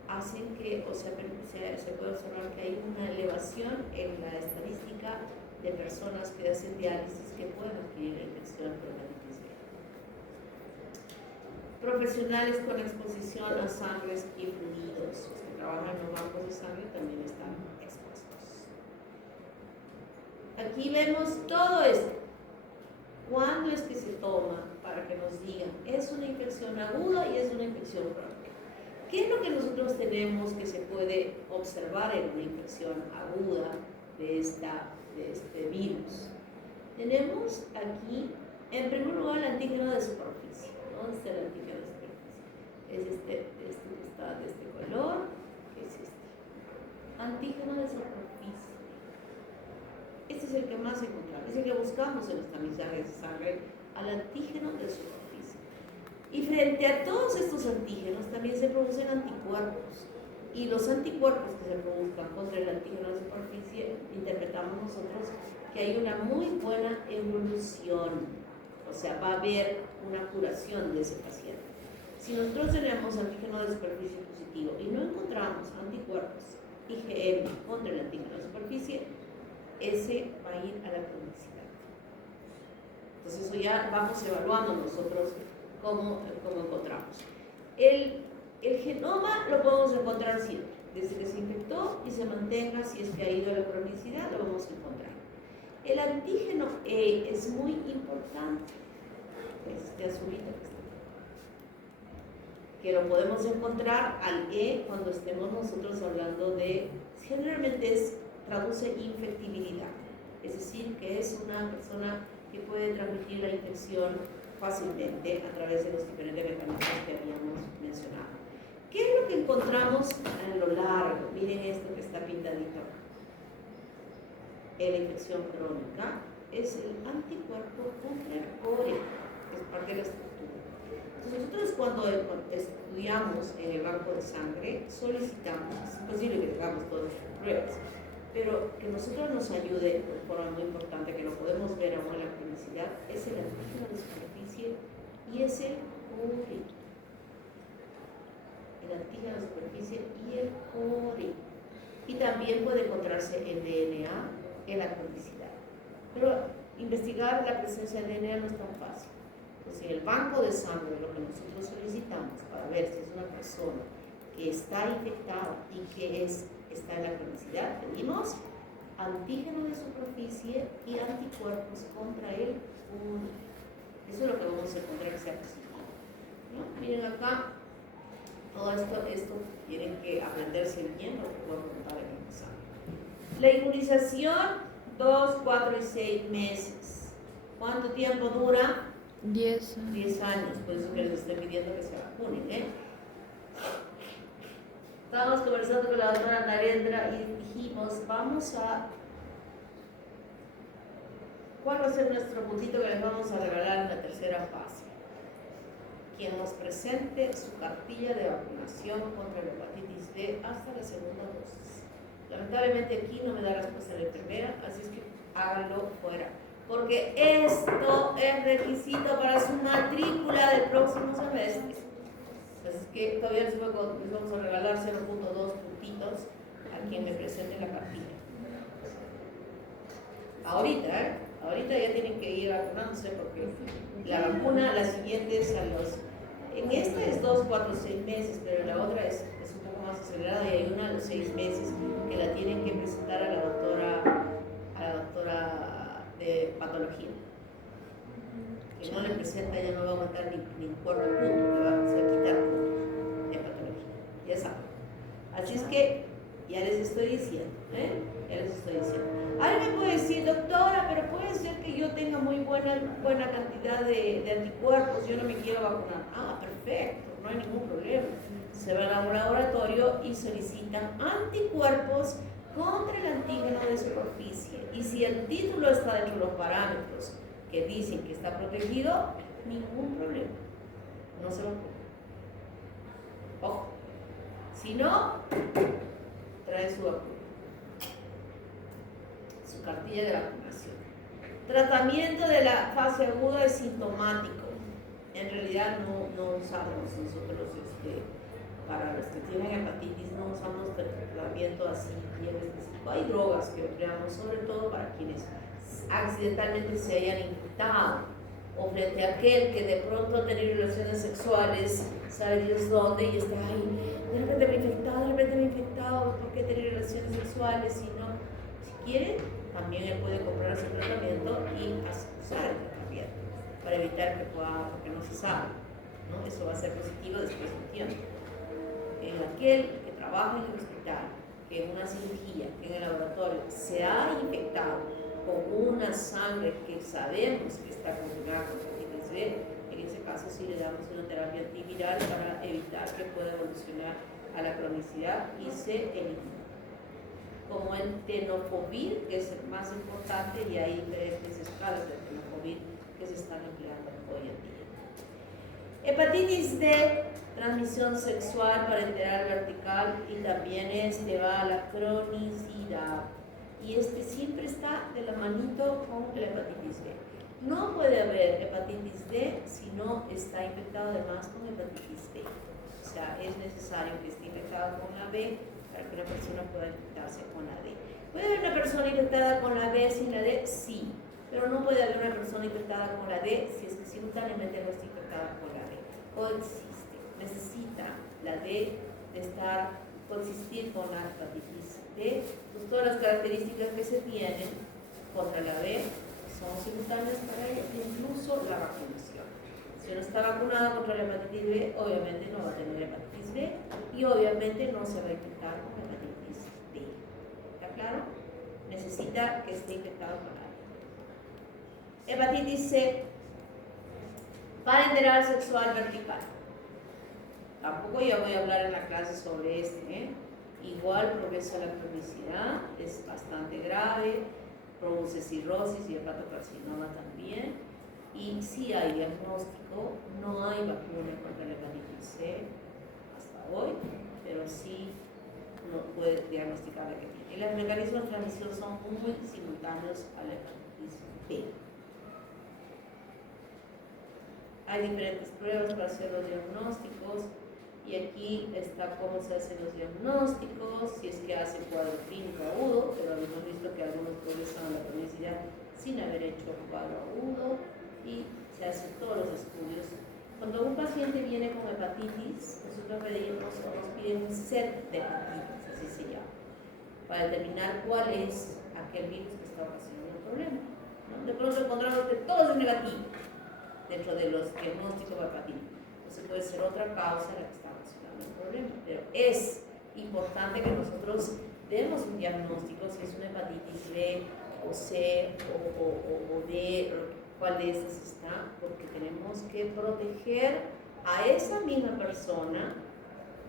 hacen que, se puede observar que hay una elevación en la estadística de personas que hacen diálisis que pueden adquirir la infección por hepatitis B. Profesionales con exposición a sangres y fluidos, los que trabajan en los bancos de sangre también están expuestos. Aquí vemos todo esto. ¿Cuándo es que se toma? Para que nos digan, es una infección aguda y es una infección crónica. ¿Qué es lo que nosotros tenemos que se puede observar en una infección aguda de este virus? Tenemos aquí, en primer lugar, el antígeno de superficie. ¿Dónde está el antígeno de superficie? Es este que está de este color, que es este. Antígeno de superficie. Este es el que más encontramos, es el que buscamos en los tamizajes de sangre, al antígeno de superficie. Y frente a todos estos antígenos también se producen anticuerpos. Y los anticuerpos que se produzcan contra el antígeno de superficie, interpretamos nosotros que hay una muy buena evolución. O sea, va a haber una curación de ese paciente. Si nosotros tenemos antígeno de superficie positivo y no encontramos anticuerpos IgM contra el antígeno de superficie, ese va a ir a la cronicidad. Entonces eso ya vamos evaluando nosotros cómo encontramos. El genoma lo podemos encontrar siempre, desde que se infectó y se mantenga, si es que ha ido a la cronicidad, lo vamos a encontrar. El antígeno E es muy importante, este azulito que lo podemos encontrar al E cuando estemos nosotros hablando de, generalmente traduce infectibilidad, es decir, que es una persona que puede transmitir la infección fácilmente a través de los diferentes mecanismos que habíamos mencionado. ¿Qué es lo que encontramos a lo largo? Miren esto que está pintadito. En la infección crónica es el anticuerpo contra el core, que es parte de la estructura. Entonces nosotros cuando estudiamos en el banco de sangre solicitamos, es imposible que hagamos todas estas pruebas, pero que nosotros nos ayude de forma muy importante, que lo podemos ver aún en la cronicidad, es el antígeno de superficie y es el core. El antígeno de superficie y el core. Y también puede encontrarse el DNA en la cronicidad. Pero investigar la presencia del DNA no es tan fácil. Entonces, en el banco de sangre, lo que nosotros solicitamos para ver si es una persona que está infectada y que está en la cronicidad, pedimos antígeno de superficie y anticuerpos contra el core. Eso es lo que vamos a encontrar que sea positivo, ¿no? Miren acá, todo esto tienen que aprenderse bien lo que puedo contar en el examen. La inmunización, 2, 4 y 6 meses. ¿Cuánto tiempo dura? 10 10 años, por eso que les estoy pidiendo que se vacunen, Estábamos conversando con la doctora Narendra y dijimos, ¿cuál va a ser nuestro puntito que les vamos a regalar en la tercera fase? Quien nos presente su cartilla de vacunación contra la hepatitis B hasta la segunda dosis. Lamentablemente aquí no me da respuesta la enfermera, así es que háganlo fuera. Porque esto es requisito para su matrícula del próximo semestre. Así es que todavía les vamos a regalar 0.2 puntitos a quien me presente la cartilla. Ahorita ya tienen que ir vacunándose porque la vacuna, la siguiente es en esta es 2, 4, 6 meses, pero la otra es un poco más acelerada y hay una a los 6 meses que la tienen que presentar a la doctora de patología. Que no le presenta, ya no va a aumentar ni un cuarto punto, le va a quitar puntos de patología. Ya saben. Así es que ya les estoy diciendo, Alguien me puede decir, doctora, pero puede ser que yo tenga muy buena cantidad de anticuerpos, yo no me quiero vacunar. Ah, perfecto, no hay ningún problema. Se va a un laboratorio y solicitan anticuerpos contra el antígeno de superficie. Y si el título está dentro de los parámetros que dicen que está protegido, ningún problema. No se lo pongan. Ojo. Si no, trae su vacuna. Su cartilla de vacunación. Tratamiento de la fase aguda es sintomático. En realidad no usamos nosotros, para los que tienen hepatitis, no usamos tratamiento así bien específico. Hay drogas que empleamos sobre todo para quienes accidentalmente se hayan infectado, o frente a aquel que de pronto ha tenido relaciones sexuales, sabe Dios dónde, y está ahí, de repente me he infectado, ¿por qué tener relaciones sexuales? Si quiere, también él puede comprar ese tratamiento y usar el tratamiento para evitar porque no se sabe, ¿no? Eso va a ser positivo después de un tiempo. Aquel que trabaja en el hospital, que en una cirugía, que en el laboratorio se ha infectado con una sangre que sabemos que está contaminada con hepatitis B, en ese caso sí le damos una terapia antiviral para evitar que pueda evolucionar a la cronicidad y se elimine. Como el tenofovir, que es el más importante, y hay diferentes escalas de tenofovir que se están empleando hoy en día. Hepatitis D, transmisión sexual parenteral vertical, y también va a la cronicidad. Y siempre está de la manito con la hepatitis B. No puede haber hepatitis D si no está infectado además con hepatitis B. O sea, es necesario que esté infectado con la B para que una persona pueda infectarse con la D. ¿Puede haber una persona infectada con la B sin la D? Sí, pero no puede haber una persona infectada con la D si es que simultáneamente no está infectada con la B. Coexiste, necesita la D coexistir con la hepatitis D. Pues todas las características que se tienen contra la B son simultáneas para ella, incluso la vacunación. Si no está vacunada contra la hepatitis B, obviamente no va a tener hepatitis B y obviamente no se va a infectar con hepatitis B. ¿Está claro? Necesita que esté infectado con la B. Hepatitis C, parenteral sexual vertical. Tampoco ya voy a hablar en la clase sobre Igual progresa la cronicidad, es bastante grave, produce cirrosis y hepatocarcinoma también. Y sí hay diagnóstico, no hay vacuna contra la hepatitis C hasta hoy, pero sí uno puede diagnosticar la que tiene. Y los mecanismos de transmisión son muy simultáneos a la hepatitis B. Hay diferentes pruebas para hacer los diagnósticos. Y aquí está cómo se hacen los diagnósticos, si es que hace cuadro clínico agudo, pero hemos visto que algunos progresan la cronicidad sin haber hecho cuadro agudo, y se hacen todos los estudios. Cuando un paciente viene con hepatitis, nosotros pedimos o nos piden un set de hepatitis, así se llama, para determinar cuál es aquel virus que está ocasionando el problema, ¿no? De pronto encontramos que todo es negativo dentro de los diagnósticos de hepatitis. Entonces puede ser otra causa la que está ocasionando el problema, pero es importante que nosotros demos un diagnóstico si es una hepatitis B o C o D, cuál de estas está, porque tenemos que proteger a esa misma persona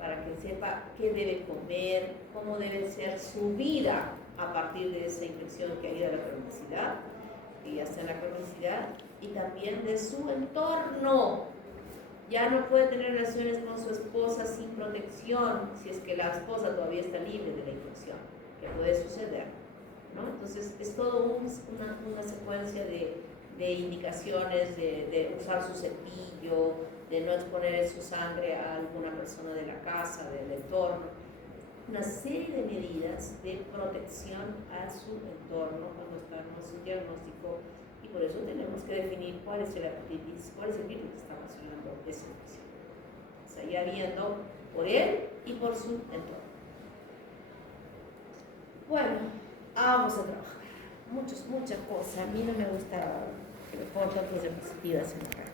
para que sepa qué debe comer, cómo debe ser su vida a partir de esa infección que ha ido a la cronicidad, que ya está en la cronicidad, y también de su entorno. Ya no puede tener relaciones con su esposa sin protección, si es que la esposa todavía está libre de la infección, que puede suceder, ¿no? Entonces es todo una secuencia de indicaciones, de usar su cepillo, de no exponer su sangre a alguna persona de la casa, del entorno. Una serie de medidas de protección a su entorno cuando estamos en diagnóstico, y por eso tenemos que definir cuál es el hepatitis, cuál es el virus que está ocasionando esa infección. O sea, ya viendo por él y por su entorno. Bueno, vamos a trabajar. Muchas cosas. A mí no me gusta que me pongan tantas diapositivas en la práctica.